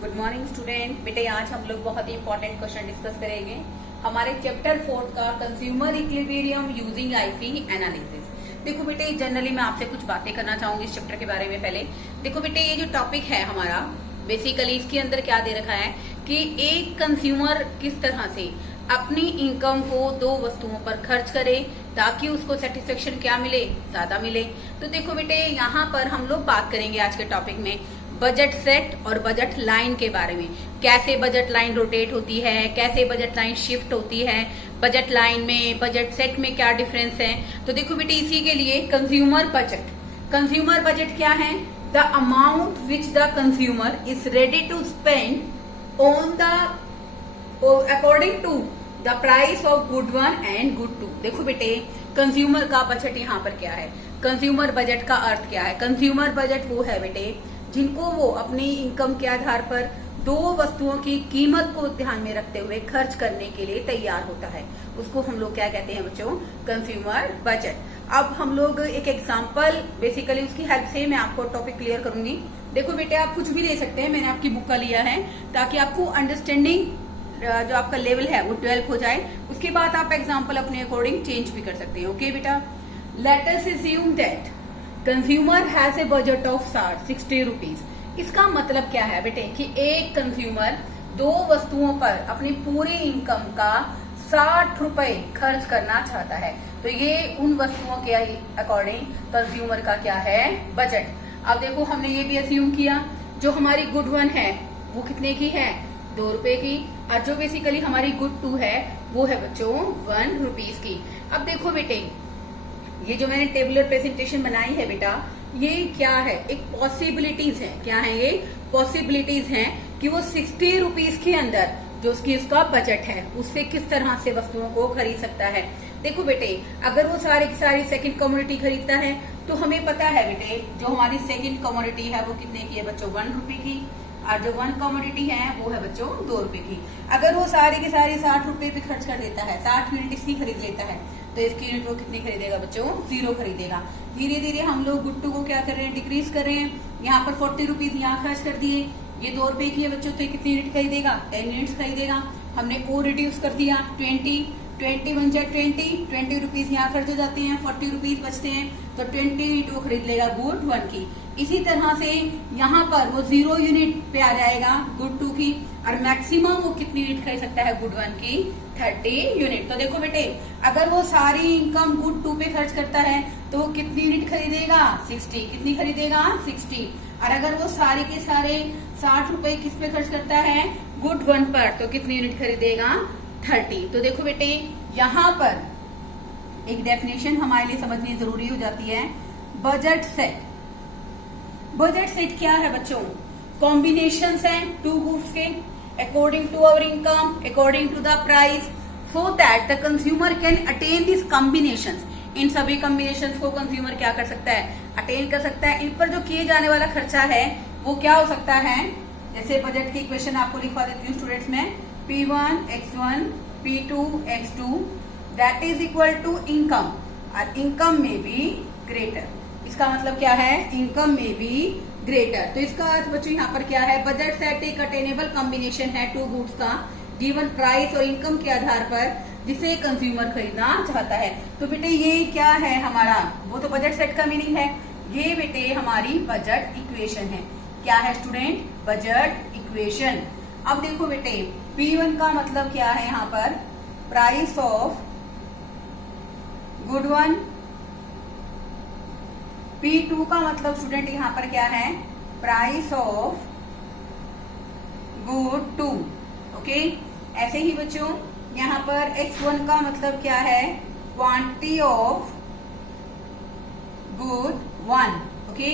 Good morning student. बेटे आज हम लोग बहुत ही इंपॉर्टेंट क्वेश्चन डिस्कस करेंगे हमारे चैप्टर 4 का consumer equilibrium using IP analysis. देखो बेटे जनरली मैं आपसे कुछ बातें करना चाहूंगी इस चैप्टर के बारे में। पहले देखो बेटे ये जो टॉपिक है हमारा बेसिकली इसके अंदर क्या दे रखा है कि एक कंज्यूमर किस तरह से अपनी इनकम को दो वस्तुओं पर खर्च करे ताकि उसको सेटिस्फेक्शन क्या मिले, ज्यादा मिले। तो देखो बेटे यहाँ पर हम लोग बात करेंगे आज के टॉपिक में बजट सेट और बजट लाइन के बारे में। कैसे बजट लाइन रोटेट होती है, कैसे बजट लाइन शिफ्ट होती है, बजट लाइन में बजट सेट में क्या डिफरेंस है। तो देखो बेटे इसी के लिए कंज्यूमर बजट क्या है? The amount which the consumer is ready to spend on the according to the price of good one and good two. देखो बेटे कंज्यूमर का बजट यहाँ पर क्या है, कंज्यूमर बजट का अर्थ क्या है? कंज्यूमर बजट वो है बेटे जिनको वो अपनी इनकम के आधार पर दो वस्तुओं की कीमत को ध्यान में रखते हुए खर्च करने के लिए तैयार होता है, उसको हम लोग क्या कहते हैं बच्चों? Consumer budget. अब हम लोग एक एग्जांपल बेसिकली उसकी हेल्प से मैं आपको टॉपिक क्लियर करूंगी। देखो बेटे आप कुछ भी ले सकते हैं, मैंने आपकी बुक का लिया है ताकि आपको अंडरस्टैंडिंग जो आपका लेवल है वो डेवलप हो जाए। उसके बाद आप एग्जाम्पल अपने अकॉर्डिंग चेंज भी कर सकते हैं। ओके बेटा, let us assume that consumer has a budget of 60 rupees. इसका मतलब क्या है बेटे कि एक कंज्यूमर दो वस्तुओं पर अपनी पूरी इनकम का 60 रुपए खर्च करना चाहता है। तो ये उन वस्तुओं के अकॉर्डिंग कंज्यूमर का क्या है? बजट। अब देखो हमने ये भी अज्यूम किया जो हमारी गुड वन है वो कितने की है? 2 रुपए की, और जो बेसिकली हमारी गुड टू है वो है बच्चों 1 रुपीज की। अब देखो बेटे ये जो मैंने टेबुलर प्रेजेंटेशन बनाई है बेटा ये क्या है? एक पॉसिबिलिटीज है। क्या है ये? पॉसिबिलिटीज हैं कि वो 60 रुपीज के अंदर जो उसका बजट है उससे किस तरह से वस्तुओं को खरीद सकता है। देखो बेटे अगर वो सारी की सारी सेकंड कमोडिटी खरीदता है तो हमें पता है बेटे जो हमारी सेकंड कमोडिटी है वो कितने की है बच्चों? 1 रुपए की, और जो 1 कमोडिटी है वो है बच्चों 2 रुपए की। अगर वो सारी की सारी 60 रुपए पे खर्च कर देता है, 60 यूनिट इसकी खरीद लेता है, तो इसकी यूनिट वो कितनी खरीदेगा बच्चों? 0 खरीदेगा। धीरे धीरे हम लोग गुट्टू को क्या कर रहे हैं? डिक्रीज कर रहे हैं। यहाँ पर 40 रुपीज यहाँ खर्च कर दिए, ये 2 रुपए की है बच्चों, तो ये कितनी यूनिट खरीदेगा? 10 यूनिट खरीदेगा। हमने ओ रिड्यूस कर दिया 20 बन जाए 20 रुपीज यहाँ खर्च हो जाते हैं, 40 रुपीज बचते हैं, तो 20 यूनिट वो खरीद लेगा गुड वन की। इसी तरह से यहाँ पर वो 0 यूनिट पे आ जाएगा गुड टू की, और मैक्सिमम वो कितनी यूनिट खरीद सकता है गुड वन की? 30 यूनिट। तो देखो बेटे अगर वो सारी इनकम गुड टू पे खर्च करता है तो वो कितनी यूनिट खरीदेगा? 60। कितनी खरीदेगा? 60। और अगर वो सारे के सारे 60 रुपए किस पे खर्च करता है? गुड वन पर, तो कितनी यूनिट खरीदेगा? 30। तो देखो बेटे यहाँ पर एक डेफिनेशन हमारे लिए समझनी जरूरी हो जाती है। Budget set. बजट सेट क्या है बच्चों? कॉम्बिनेशंस हैं टू गुड्स के according to our income, according to the price, so that the consumer can attain this combinations. इन सभी कॉम्बिनेशंस को कंज्यूमर क्या कर सकता है? अटेन कर सकता है। इन पर जो किए जाने वाला खर्चा है वो क्या हो सकता है? जैसे बजट की इक्वेशन आपको लिखवा देती हूँ स्टूडेंट्स में, P1 X1 P2 X2 that is equal to income, और इनकम में भी ग्रेटर। इसका मतलब क्या है? इनकम में भी ग्रेटर। तो इसका अर्थ बच्चों यहाँ पर क्या है? बजट सेट एक अटेनेबल कॉम्बिनेशन है टू गुड्स का गिवन प्राइस और इनकम के आधार पर जिसे कंज्यूमर खरीदना चाहता है। तो बेटे ये क्या है हमारा? वो तो बजट सेट का मीनिंग है। ये बेटे हमारी बजट इक्वेशन है। क्या है स्टूडेंट? Budget equation. अब देखो बेटे P1 का मतलब क्या है यहाँ पर? Price of good one. P2 का मतलब स्टूडेंट यहाँ पर क्या है? Price of good two. Okay, ऐसे ही बच्चों यहाँ पर X1 का मतलब क्या है? Quantity of good one. Okay,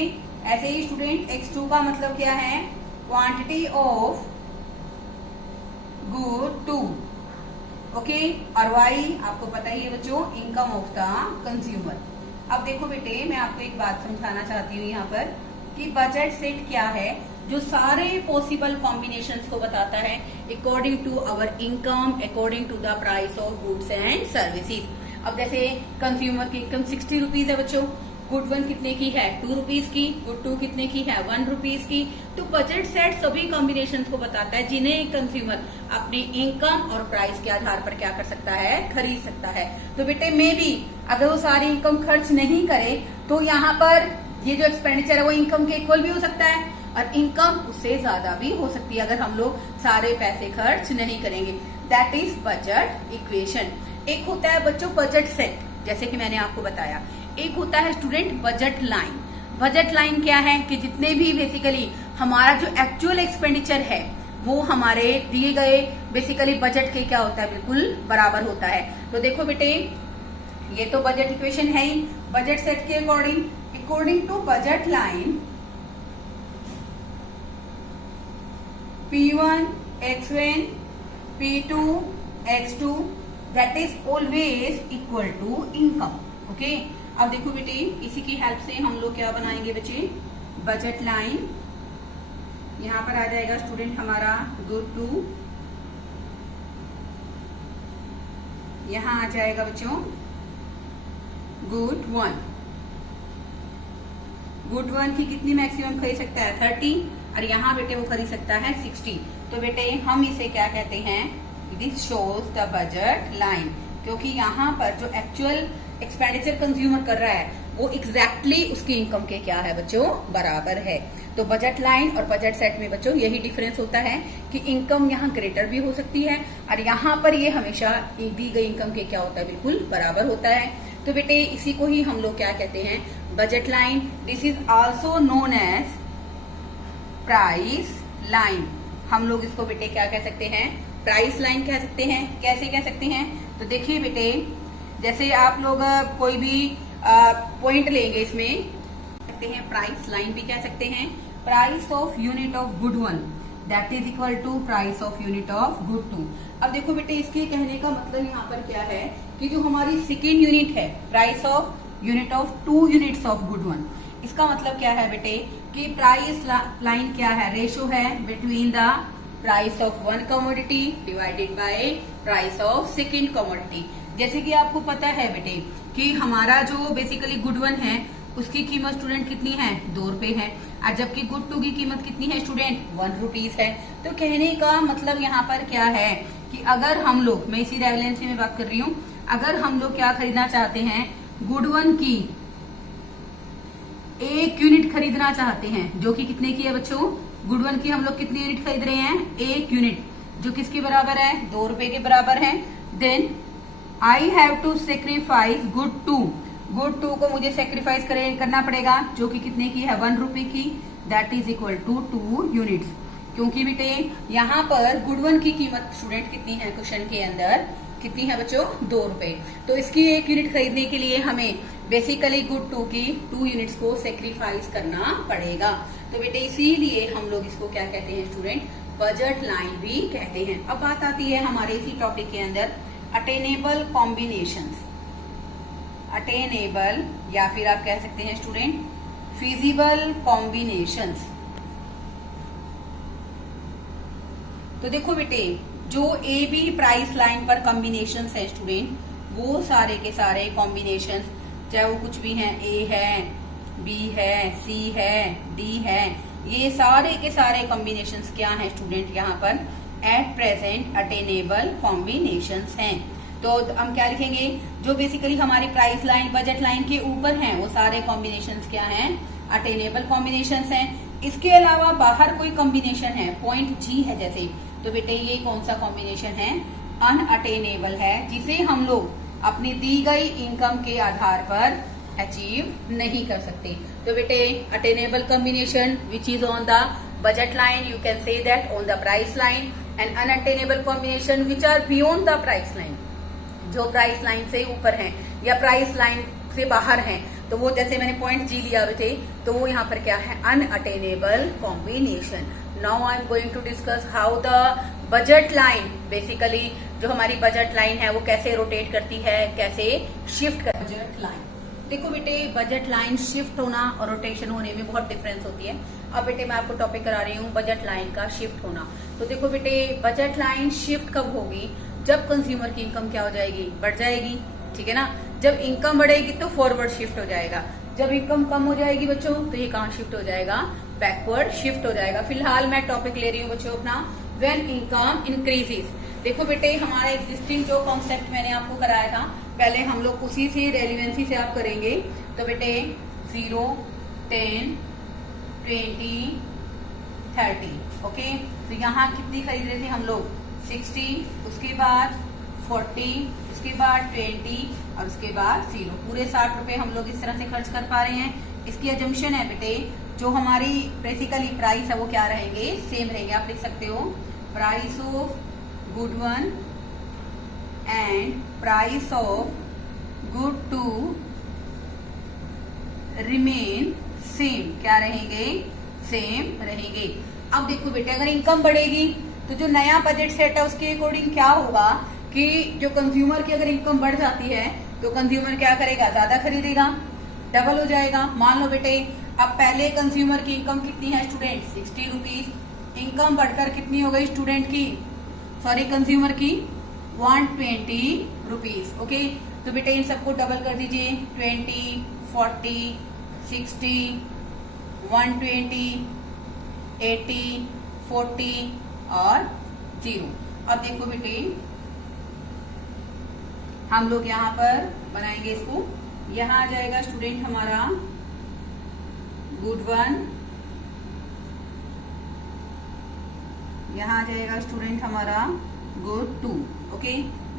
ऐसे ही स्टूडेंट X2 का मतलब क्या है? Quantity of good two. Okay, और Y आपको पता ही है बच्चों, इनकम ऑफ द कंज्यूमर। अब देखो बेटे मैं आपको एक बात समझाना चाहती हूँ यहाँ पर कि बजट सेट क्या है? जो सारे पॉसिबल कॉम्बिनेशंस को बताता है according to our income, according to the price of goods and services. अब जैसे कंज्यूमर की इनकम 60 रुपीज है बच्चों, गुड 1 कितने की है, 2 रुपीज की, गुड 2 कितने की है, 1 रुपीज की। तो बजट सेट सभी कॉम्बिनेशन को बताता है जिन्हें कंज्यूमर अपनी इनकम और प्राइस के आधार पर क्या कर सकता है, खरीद सकता है। तो बेटे मे भी अगर वो सारी इनकम खर्च नहीं करे तो यहाँ पर ये जो एक्सपेंडिचर है वो इनकम के इक्वल भी हो सकता है और इनकम उससे ज्यादा भी हो सकती है अगर हम लोग सारे पैसे खर्च नहीं करेंगे। That is budget equation. एक होता है बच्चों बजट सेट, जैसे कि मैंने आपको बताया। एक होता है student budget line. Budget line क्या है कि जितने भी बेसिकली हमारा जो एक्चुअल एक्सपेंडिचर है वो हमारे दिए गए बेसिकली बजट के क्या होता है, बिल्कुल बराबर होता है। तो देखो बेटे ये तो बजट इक्वेशन है ही। बजट सेट के according to budget line P1 X1 P2 X2 that is always equal to income. Okay, अब देखो बेटे इसी की हेल्प से हम लोग क्या बनाएंगे बच्चे, बजट लाइन। यहां पर आ जाएगा स्टूडेंट हमारा गुड 2, यहां आ जाएगा बच्चों गुड 1। गुड 1 की कितनी मैक्सिमम खरीद सकता है, 30, और यहाँ बेटे वो खरीद सकता है 60। तो बेटे हम इसे क्या कहते हैं, this shows the budget line, क्योंकि यहाँ पर जो एक्चुअल एक्सपेंडिचर कंज्यूमर कर रहा है वो एग्जैक्टली उसकी इनकम के क्या है बच्चों, बराबर है। तो बजट लाइन और बजट सेट में बच्चों यही डिफरेंस होता है कि इनकम यहाँ ग्रेटर भी हो सकती है और यहाँ पर ये हमेशा दी गई इनकम के क्या होता है, बिल्कुल बराबर होता है। तो बेटे इसी को ही हम लोग क्या कहते हैं, budget line. This is also known as price line. हम लोग इसको बेटे क्या कह सकते हैं, प्राइस लाइन कह सकते हैं। कैसे कह सकते हैं, तो देखिए बेटे जैसे आप लोग कोई भी पॉइंट लेंगे इसमें सकते हैं, प्राइस लाइन भी कह सकते हैं। Price of unit of good 1 that is equal to price of unit of good 2। अब देखो बेटे इसके कहने का मतलब यहाँ पर क्या है कि जो हमारी सेकेंड यूनिट है, price of unit of 2 units of good 1, इसका मतलब क्या है बेटे कि प्राइस लाइन क्या है, रेशो है between the price of one commodity divided by price of second commodity. जैसे कि आपको पता है बेटे कि हमारा जो बेसिकली गुड 1 है उसकी कीमत स्टूडेंट कितनी है, 2 रुपए है, और जबकि गुड 2 की कीमत कितनी है स्टूडेंट, 1 रुपीज है। तो कहने का मतलब यहाँ पर क्या है कि अगर हम लोग, मैं इसी रेवलेंसी में बात कर रही हूँ, अगर हम लोग क्या खरीदना चाहते हैं, गुड 1 की 1 यूनिट खरीदना चाहते हैं, जो कि कितने की है बच्चों, गुड 1 की हम लोग कितनी यूनिट खरीद रहे हैं, 1 यूनिट, जो किसके बराबर है, 2 रुपए के बराबर है। Then I have to sacrifice good 2। Good 2 को मुझे सेक्रीफाइस करना पड़ेगा, जो कि कितने की है, 1 रुपए की, that is equal to 2 units. क्योंकि बेटे यहाँ पर गुड 1 की कीमत स्टूडेंट कितनी है, क्वेश्चन के अंदर कितनी है बच्चों, 2 रुपए। तो इसकी 1 यूनिट खरीदने के लिए हमें बेसिकली गुड 2 की 2 यूनिट्स को सेक्रीफाइस करना पड़ेगा। तो बेटे इसीलिए हम लोग इसको क्या कहते हैं स्टूडेंट, बजट लाइन भी कहते हैं। अब बात आती है हमारे इसी टॉपिक के अंदर अटेनेबल कॉम्बिनेशंस। अटेनेबल या फिर आप कह सकते हैं स्टूडेंट फिजिबल कॉम्बिनेशंस। तो देखो बेटे जो ए बी प्राइस लाइन पर कॉम्बिनेशंस है स्टूडेंट, वो सारे के सारे कॉम्बिनेशंस चाहे वो कुछ भी हैं, ए है, बी है, सी है, डी है, ये सारे के सारे कॉम्बिनेशंस क्या हैं स्टूडेंट, यहाँ पर एट प्रेजेंट अटेनेबल कॉम्बिनेशंस हैं। तो हम क्या लिखेंगे, जो बेसिकली हमारी प्राइस लाइन बजट लाइन के ऊपर हैं वो सारे कॉम्बिनेशंस क्या हैं, अटेनेबल कॉम्बिनेशंस हैं। इसके अलावा बाहर कोई कॉम्बिनेशन है, पॉइंट जी है जैसे, तो बेटे ये कौन सा कॉम्बिनेशन है, अनअटेनेबल है, जिसे हम लोग अपनी दी गई इनकम के आधार पर अचीव नहीं कर सकते। तो बेटे attainable combination which is on the budget line, you can say that on the price line, and unattainable combination which are beyond the price line, जो प्राइस लाइन से ऊपर हैं या प्राइस लाइन से बाहर हैं, तो वो जैसे मैंने पॉइंट जी लिया थे, तो वो यहाँ पर क्या है, unattainable combination. Now I am going to discuss how the budget line, basically जो हमारी बजट लाइन है वो कैसे रोटेट करती है, कैसे शिफ्ट कर। बजट लाइन देखो बेटे, बजट लाइन शिफ्ट होना और रोटेशन होने में बहुत डिफरेंस होती है। अब बेटे मैं आपको टॉपिक करा रही हूँ बजट लाइन का शिफ्ट होना। तो देखो बेटे बजट लाइन शिफ्ट कब होगी, जब कंज्यूमर की इनकम क्या हो जाएगी, बढ़ जाएगी, ठीक है ना। जब इनकम बढ़ेगी तो फॉरवर्ड शिफ्ट हो जाएगा, जब इनकम कम हो जाएगी बच्चों तो ये कहाँ शिफ्ट हो जाएगा, बैकवर्ड शिफ्ट हो जाएगा। फिलहाल मैं टॉपिक ले रही हूँ बच्चों अपना व्हेन इनकम इंक्रीजेस। देखो बेटे हमारा एग्जिस्टिंग जो कॉन्सेप्ट मैंने आपको कराया था पहले हम लोग उसी से रेलिवेंसी से आप करेंगे। तो बेटे 0, 10, 20, 30 ओके। तो यहाँ कितनी खरीद रहे थे हम लोग 60, उसके बाद 40, उसके बाद 20 और उसके बाद 0। पूरे 60 रुपए हम लोग इस तरह से खर्च कर पा रहे हैं। इसकी अजम्पशन है बेटे जो हमारी बेसिकली प्राइस है वो क्या रहेंगे, सेम रहेंगे। आप लिख सकते हो price of good one and price of good two remain same. क्या रहेंगे, सेम रहेंगे। अब देखो बेटे अगर इनकम बढ़ेगी तो जो नया बजट सेट है उसके अकॉर्डिंग क्या होगा कि जो कंज्यूमर की अगर इनकम बढ़ जाती है तो कंज्यूमर क्या करेगा, ज्यादा खरीदेगा, डबल हो जाएगा। मान लो बेटे अब पहले कंज्यूमर की इनकम कितनी है स्टूडेंट 60 रुपीज, इनकम बढ़कर कितनी हो गई स्टूडेंट की, सॉरी कंज्यूमर की 120 रुपीज ओके। तो बेटे इन सबको डबल कर दीजिए 20, 40, 60, 120, 80, 40 और 0। अब देखो बेटे हम लोग यहाँ पर बनाएंगे इसको, यहाँ आ जाएगा स्टूडेंट हमारा गुड वन, यहाँ आ जाएगा स्टूडेंट हमारा good two okay.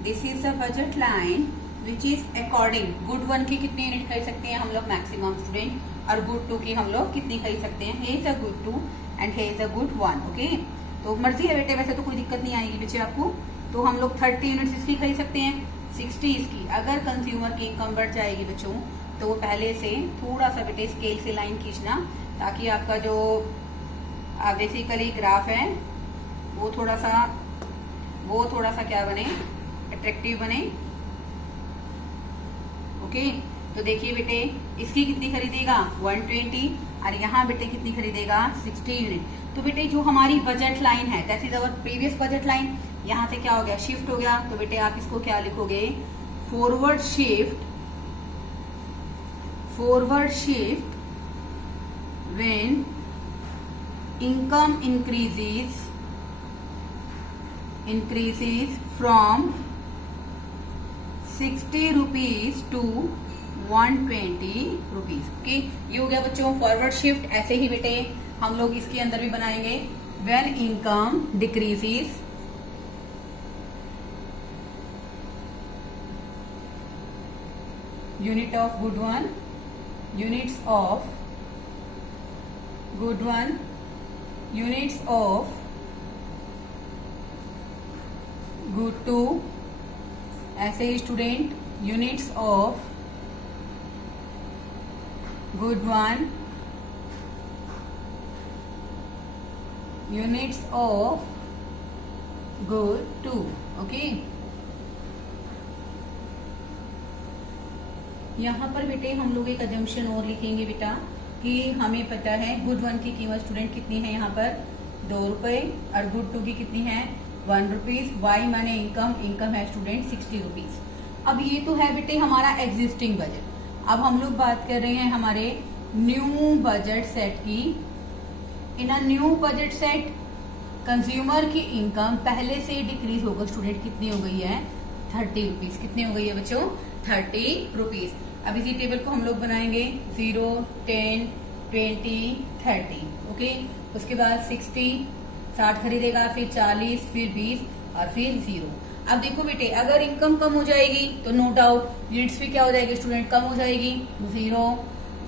This is the budget line which is according good one की कितनी यूनिट खरीद सकते हैं हम लोग मैक्सिमम स्टूडेंट, और गुड टू की हम लोग कितनी खरीद सकते हैं। He is a good two and he is a good one okay. तो मर्जी है बेटे, वैसे तो कोई दिक्कत नहीं आएगी बच्चे आपको। तो हम लोग 30 यूनिट्स इसकी खरीद सकते हैं, 60 इसकी। अगर कंज्यूमर की इनकम बढ़ जाएगी बच्चों तो वो पहले से थोड़ा सा बेटे स्केल से लाइन खींचना ताकि आपका जो बेसिकली ग्राफ है वो थोड़ा सा क्या बने, अट्रैक्टिव बने ओके। तो देखिए बेटे इसकी कितनी खरीदेगा 120 और यहाँ बेटे कितनी खरीदेगा 60 यूनिट। तो बेटे जो हमारी बजट लाइन है that is our previous budget line, यहाँ से क्या हो गया शिफ्ट हो गया। तो बेटे आप इसको क्या लिखोगे, forward shift when income increases from 60 rupees to 120 rupees okay. ये हो गया बच्चों फॉरवर्ड शिफ्ट। ऐसे ही बेटे हम लोग इसके अंदर भी बनाएंगे when income decreases units of good one, units of good two, ऐसे ही student units of good one, units of good two okay. यहाँ पर बेटे हम लोग एक अजम्पशन और लिखेंगे बेटा कि हमें पता है गुड वन की कीमत स्टूडेंट कितनी है यहाँ पर 2 रुपए और गुड टू की कितनी है 1 रुपीज। वाई माने इनकम है स्टूडेंट 60 रुपीज। अब ये तो है बेटे हमारा एग्जिस्टिंग बजट। अब हम लोग बात कर रहे हैं हमारे न्यू बजट सेट की। In a new budget set consumer की इनकम पहले से डिक्रीज होकर स्टूडेंट कितनी हो गई है 30 रुपीज। कितनी हो गई है बच्चों 30 रुपीज। अब इसी टेबल को हम लोग बनाएंगे 0, 10, 20, 30 ओके। उसके बाद 60 खरीदेगा, फिर 40, फिर 20 और फिर 0। अब देखो बेटे अगर इनकम कम हो जाएगी तो नो डाउट यूनिट्स भी क्या हो जाएगी स्टूडेंट, कम हो जाएगी। 0,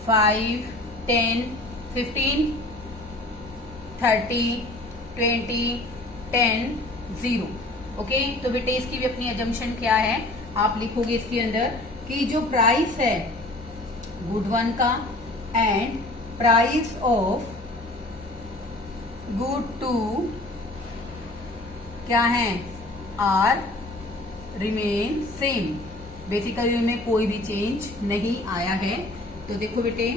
5, 10, 15, 30, 20, 10, 0 ओके। तो बेटे इसकी भी अपनी अजम्पशन क्या है आप लिखोगे इसके अंदर कि जो प्राइस है गुड वन का and price of good two क्या है आर रिमेन सेम। बेसिकली उनमें कोई भी चेंज नहीं आया है। तो देखो बेटे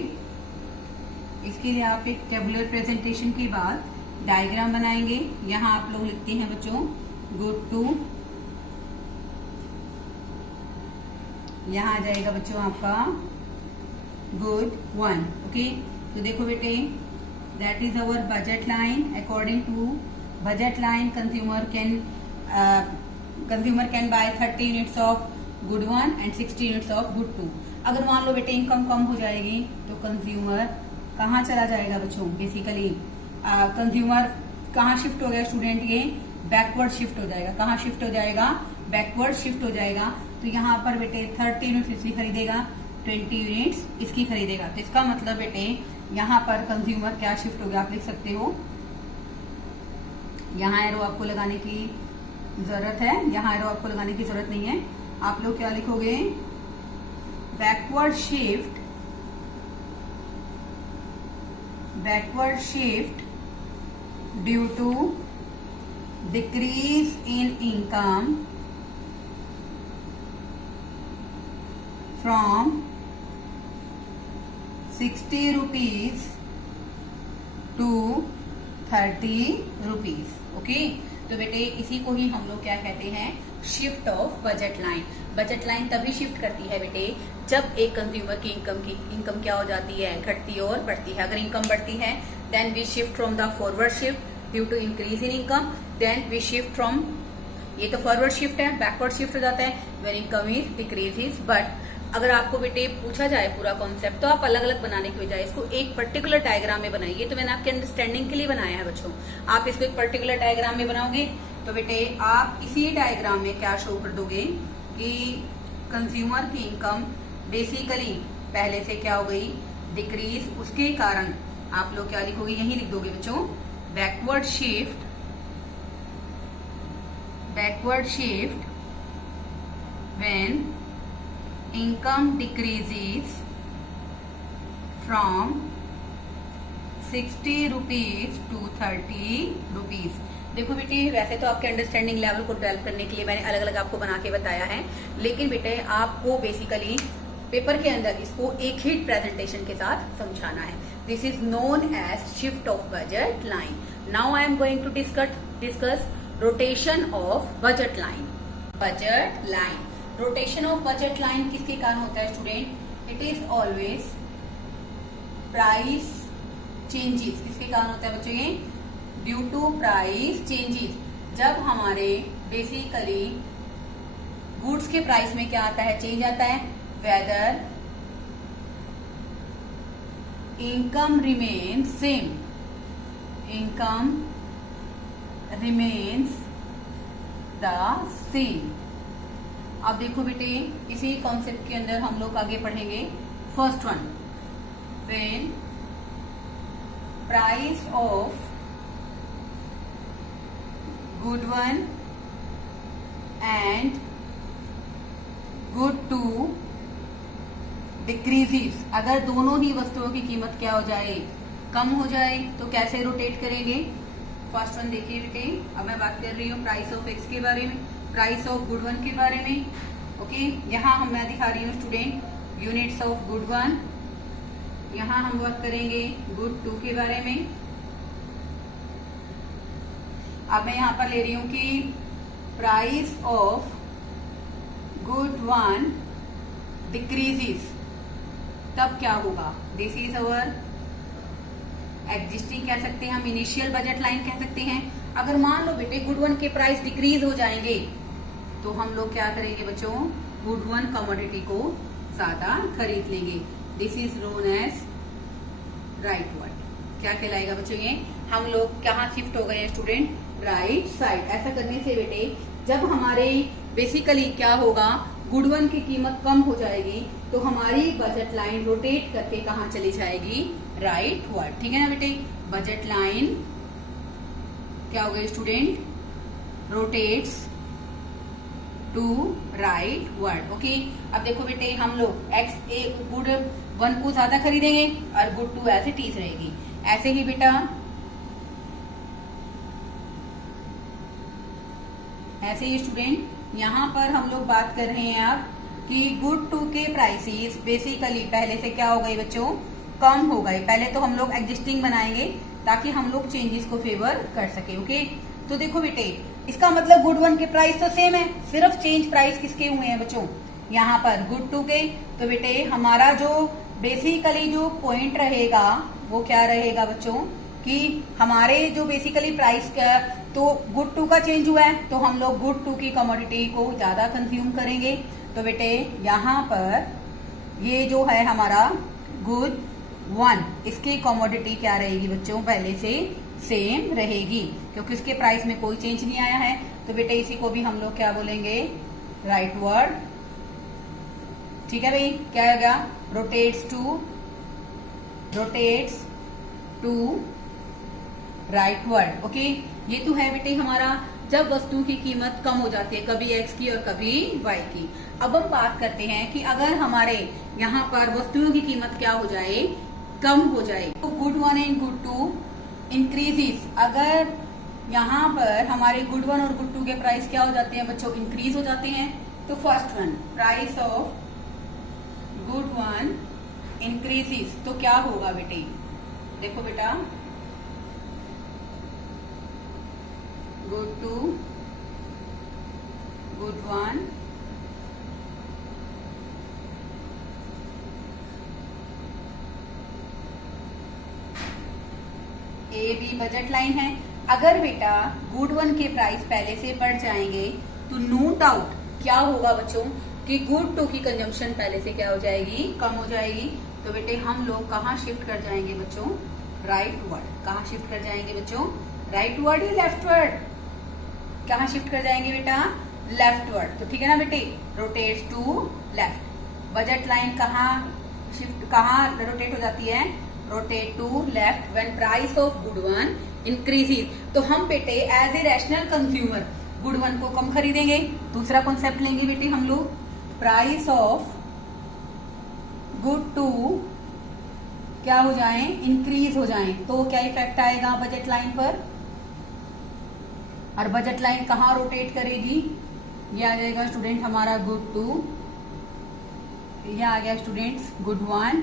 इसके लिए आप एक टेबुलर प्रेजेंटेशन की बाद डायग्राम बनाएंगे। यहाँ आप लोग लिखते हैं बच्चों गुड टू, यहाँ आ जाएगा बच्चों आपका गुड वन। ओके, तो देखो बेटे, that is our budget line. According to budget line consumer can buy 30 units of good one and 60 units of good two. अगर मान लो बेटे इनकम कम हो जाएगी तो कंज्यूमर कहाँ चला जाएगा बच्चों? बेसिकली कंज्यूमर कहाँ शिफ्ट हो गया स्टूडेंट? ये बैकवर्ड शिफ्ट हो जाएगा। कहाँ शिफ्ट हो जाएगा? बैकवर्ड शिफ्ट हो जाएगा। तो यहाँ पर बेटे 30 यूनिट्स इसकी खरीदेगा, 20 यूनिट्स इसकी खरीदेगा। तो इसका मतलब बेटे यहाँ पर कंज्यूमर क्या शिफ्ट हो गया? आप लिख सकते हो, यहाँ एरो आपको लगाने की जरूरत है, यहाँ एरो आपको लगाने की जरूरत नहीं है। आप लोग क्या लिखोगे? Backward shift due to decrease in income from 60 rupees to 30 rupees. Okay, तो बेटे इसी को ही हम लोग क्या कहते हैं? Shift of budget line. Budget line तभी शिफ्ट करती है बेटे जब एक कंज्यूमर की इनकम क्या हो जाती है? घटती है और बढ़ती है। अगर इनकम बढ़ती है then we shift from the forward shift due to increase in income, then we shift from, ये तो फॉरवर्ड शिफ्ट है, बैकवर्ड शिफ्ट हो जाता है when income is decreases. But अगर आपको बेटे पूछा जाए पूरा कॉन्सेप्ट, तो आप अलग अलग बनाने की बजाय इसको एक पर्टिकुलर डायग्राम में बनाइए। तो मैंने आपके अंडरस्टैंडिंग के लिए बनाया है बच्चों। आप इसको एक पर्टिकुलर डायग्राम में बनाओगे तो बेटे आप इसी डायग्राम में क्या शो कर दोगे कि कंज्यूमर की इनकम बेसिकली पहले से क्या हो गई? डिक्रीज। उसके कारण आप लोग क्या लिखोगे? यही लिख दोगे बच्चों, backward shift when income decreases from 60 rupees to 30 rupees। देखो बेटे, वैसे तो आपके अंडरस्टैंडिंग लेवल को डेवलप करने के लिए मैंने अलग अलग आपको बना के बताया है, लेकिन बेटे आपको बेसिकली पेपर के अंदर इसको एक ही प्रेजेंटेशन के साथ समझाना है। This is known as shift of budget line. Now I am going to discuss rotation of budget line. Rotation of budget line किसके कारण होता है student? It is always price changes. किसके कारण होता है बच्चों? ये ड्यू टू प्राइस चेंजेस। जब हमारे बेसिकली गुड्स के प्राइस में क्या आता है? चेंज आता है। Whether income remains same, income remains the same. अब देखो बेटे, इसी कॉन्सेप्ट के अंदर हम लोग आगे पढ़ेंगे। First one, when price of good one and good two decreases. अगर दोनों ही वस्तुओं की कीमत क्या हो जाए? कम हो जाए। तो कैसे रोटेट करेंगे? फर्स्ट वन देखिए बेटे, अब मैं बात कर रही हूँ प्राइस ऑफ एक्स के बारे में, प्राइस ऑफ गुड वन के बारे में। ओके, यहाँ मैं दिखा रही हूँ student units of good one. यहाँ हम बात करेंगे गुड टू के बारे में। अब मैं यहाँ पर ले रही हूँ कि price of good one decreases, तब क्या होगा? दिस इज अवर एग्जिस्टिंग कह सकते हैं हम, इनिशियल बजट लाइन कह सकते हैं। अगर मान लो बेटे गुड वन के प्राइस डिक्रीज हो जाएंगे तो हम लोग क्या करेंगे बच्चों? गुड वन कमोडिटी को ज्यादा खरीद लेंगे। This is known as rightward. क्या कहलाएगा बच्चों? ये हम लोग कहाँ शिफ्ट हो गए हैं स्टूडेंट? Right side. ऐसा करने से बेटे जब हमारे बेसिकली क्या होगा? गुड वन की कीमत कम हो जाएगी तो हमारी बजट लाइन रोटेट करके कहाँ चली जाएगी? Rightward. ठीक है ना बेटे? बजट लाइन क्या हो गई student? Rotates to rightward. Okay, अब देखो बेटे हम लोग एक्स ए गुड वन को ज्यादा खरीदेंगे और गुड टू ऐसे टीज रहेगी। ऐसे ही बेटा ऐसे ही स्टूडेंट यहाँ पर हम लोग बात कर रहे हैं अब कि गुड टू के प्राइसेस बेसिकली पहले से क्या हो गए बच्चों? कम हो गए। पहले तो हम लोग एग्जिस्टिंग बनाएंगे ताकि हम लोग चेंजेस को फेवर कर सके। ओके, तो देखो बेटे इसका मतलब गुड वन के प्राइस तो सेम है, सिर्फ चेंज प्राइस किसके हुए हैं बच्चों? यहाँ पर गुड टू के। तो बेटे हमारा जो बेसिकली जो पॉइंट रहेगा वो क्या रहेगा बच्चों कि हमारे जो बेसिकली प्राइस का तो गुड टू का चेंज हुआ है, तो हम लोग गुड टू की कमोडिटी को ज्यादा कंज्यूम करेंगे। तो बेटे यहाँ पर ये जो है हमारा गुड 1, इसकी कमोडिटी क्या रहेगी बच्चों, पहले से सेम रहेगी क्योंकि इसके प्राइस में कोई चेंज नहीं आया है। तो बेटे इसी को भी हम लोग क्या बोलेंगे, राइट वर्ड। ठीक है भाई, क्या होगा, rotates to rightward. Okay, ये तो है बेटे हमारा जब वस्तु की कीमत कम हो जाती है, कभी एक्स की और कभी वाई की। अब हम बात करते हैं कि अगर हमारे यहाँ पर वस्तुओं की कीमत क्या हो जाए, कम हो जाए, तो गुड 1 एंड गुड 2 इंक्रीजेस। अगर यहाँ पर हमारे गुड 1 और गुड 2 के प्राइस क्या हो जाते हैं बच्चों, इंक्रीज हो जाते हैं। तो first one, price of good 1 increases, तो क्या होगा बेटे, देखो बेटा, good 2, good 1, A B budget line है। अगर बेटा गुड 1 के प्राइस पहले से बढ़ जाएंगे तो नो डाउट क्या होगा बच्चों कि गुड 2 की कंजम्पशन पहले से क्या हो जाएगी, कम हो जाएगी। तो बेटे हम लोग कहाँ शिफ्ट कर जाएंगे बच्चों, राइट वर्ड। कहाँ शिफ्ट कर जाएंगे बच्चों, राइट वर्ड या लेफ्ट वर्ड, कहाँ शिफ्ट कर जाएंगे बेटा, लेफ्ट वर्ड। तो ठीक है ना बेटे, rotates to left. Budget line कहाँ शिफ्ट, कहाँ रोटेट हो जाती है, rotate to left when price of good 1 increases. तो हम बेटे as a rational consumer good 1 को कम खरीदेंगे। दूसरा कॉन्सेप्ट लेंगे बेटे हम लोग, प्राइस ऑफ गुड 2 क्या हो जाए, इंक्रीज हो जाए। तो क्या इफेक्ट आएगा बजट लाइन पर, और बजट लाइन कहाँ रोटेट करेगी, ये आ जाएगा स्टूडेंट हमारा गुड 2, ये आ गया students good 1।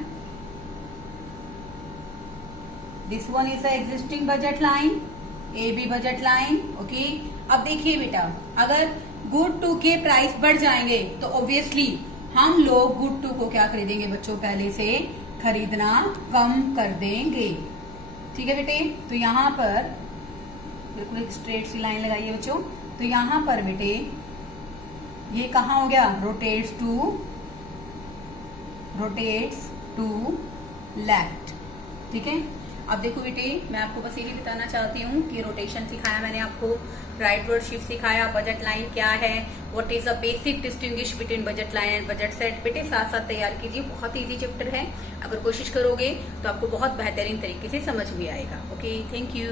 This one is the existing budget line, A B budget line. Okay, अब देखिए बेटा, अगर गुड 2 के प्राइस बढ़ जाएंगे तो ऑब्वियसली हम लोग गुड 2 को क्या खरीदेंगे बच्चों, पहले से खरीदना कम कर देंगे। ठीक है बेटे, तो यहाँ पर बिल्कुल एक स्ट्रेट सी लाइन लगाइए बच्चों। तो यहाँ पर बेटे ये कहाँ हो गया, रोटेट्स टू लेफ्ट। ठीक है, अब देखो बेटे मैं आपको बस यही बताना चाहती हूँ कि रोटेशन सिखाया मैंने आपको, राइट वर्ड शिफ्ट सिखाया, बजट लाइन क्या है, what is the basic distinguish between budget line and budget set. बेटे साथ साथ तैयार कीजिए, बहुत इजी चैप्टर है, अगर कोशिश करोगे तो आपको बहुत बेहतरीन तरीके से समझ भी आएगा। Okay, thank you.